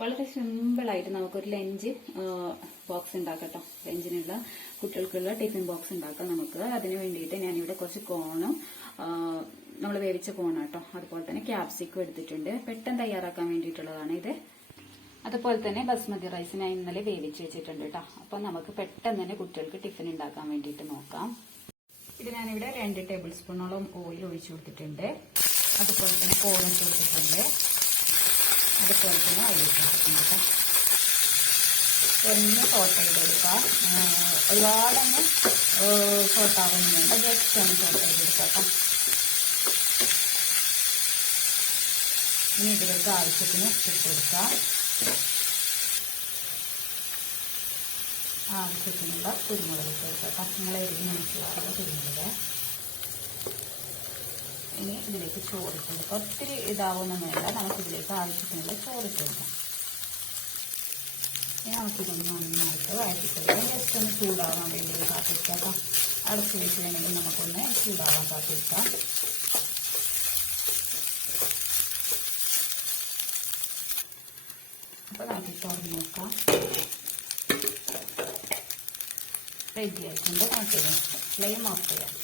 വളരെ സിമ്പിളായിട്ട് നമുക്കൊരു ലഞ്ച് ബോക്സ് ഉണ്ടാക്കട്ടോ. ലഞ്ചിനുള്ള കുട്ടികൾക്കുള്ള ടിഫിൻ ബോക്സ് ഉണ്ടാക്കാം നമുക്ക്. അതിന് വേണ്ടിയിട്ട് ഞാനിവിടെ കുറച്ച് കോണും നമ്മൾ വേവിച്ച കോണാട്ടോ, അതുപോലെ തന്നെ ക്യാപ്സിക്കും എടുത്തിട്ടുണ്ട്. പെട്ടെന്ന് തയ്യാറാക്കാൻ വേണ്ടിയിട്ടുള്ളതാണ് ഇത്. അതുപോലെ തന്നെ ബസ്മതി റൈസ് ഞാൻ ഇന്നലെ വേവിച്ച് വെച്ചിട്ടുണ്ട് കേട്ടോ. അപ്പൊ നമുക്ക് പെട്ടെന്ന് തന്നെ കുട്ടികൾക്ക് ടിഫിൻ ഉണ്ടാക്കാൻ വേണ്ടിയിട്ട് നോക്കാം. ഇത് ഞാനിവിടെ 2 ടേബിൾ സ്പൂണോളം ഓയിൽ ഒഴിച്ചു കൊടുത്തിട്ടുണ്ട്. അതുപോലെ തന്നെ കോൺ ഇട്ട് കൊടുത്തിട്ടുണ്ട്. അതുപോലെ തന്നെ അതിലേക്ക് കൊടുക്കുന്നു കേട്ടോ. ഒന്ന് സോട്ട് ചെയ്തെടുക്കാം. ഒരുപാടൊന്നും സോട്ടാവുന്നുണ്ട്, ജസ്റ്റ് ഒന്ന് സോട്ട് ചെയ്തെടുക്കാം കേട്ടോ. ഇനി ഇതിലേക്ക് ആവശ്യത്തിന് ഉപ്പിട്ട് കൊടുക്കാം. ആവശ്യത്തിനുള്ള കുരുമുളക് ഇട്ട് കൊടുക്കാം. നിങ്ങളെ എരിവിന് മനസ്സിലാവുന്ന കുരുമുളക്. ഇനി ഇതിലേക്ക് ചോറിട്ട് കൊടുക്കാം. ഒത്തിരി ഇതാവുമെന്ന് വേണ്ട, നമുക്കിതിലേക്ക് ആവശ്യത്തിനുള്ള ചോറിട്ട് കൊടുക്കാം. ഇനി നമുക്കിതൊന്ന് നന്നായിട്ട് വഴറ്റി കൊടുക്കാം. ജസ്റ്റ് ഒന്ന് ചൂടാവാൻ വേണ്ടി കാത്തിരിക്കാം. അടച്ചു വെച്ചിട്ടുണ്ടെങ്കിൽ നമുക്കൊന്ന് ചൂടാവാൻ കാത്തിരിക്കാം. അപ്പോൾ നമുക്ക് തുറന്ന് നോക്കാം. റെഡി ആയിട്ടുണ്ട്. നമുക്ക് ഫ്ലെയിം ഓഫ് ചെയ്യാം.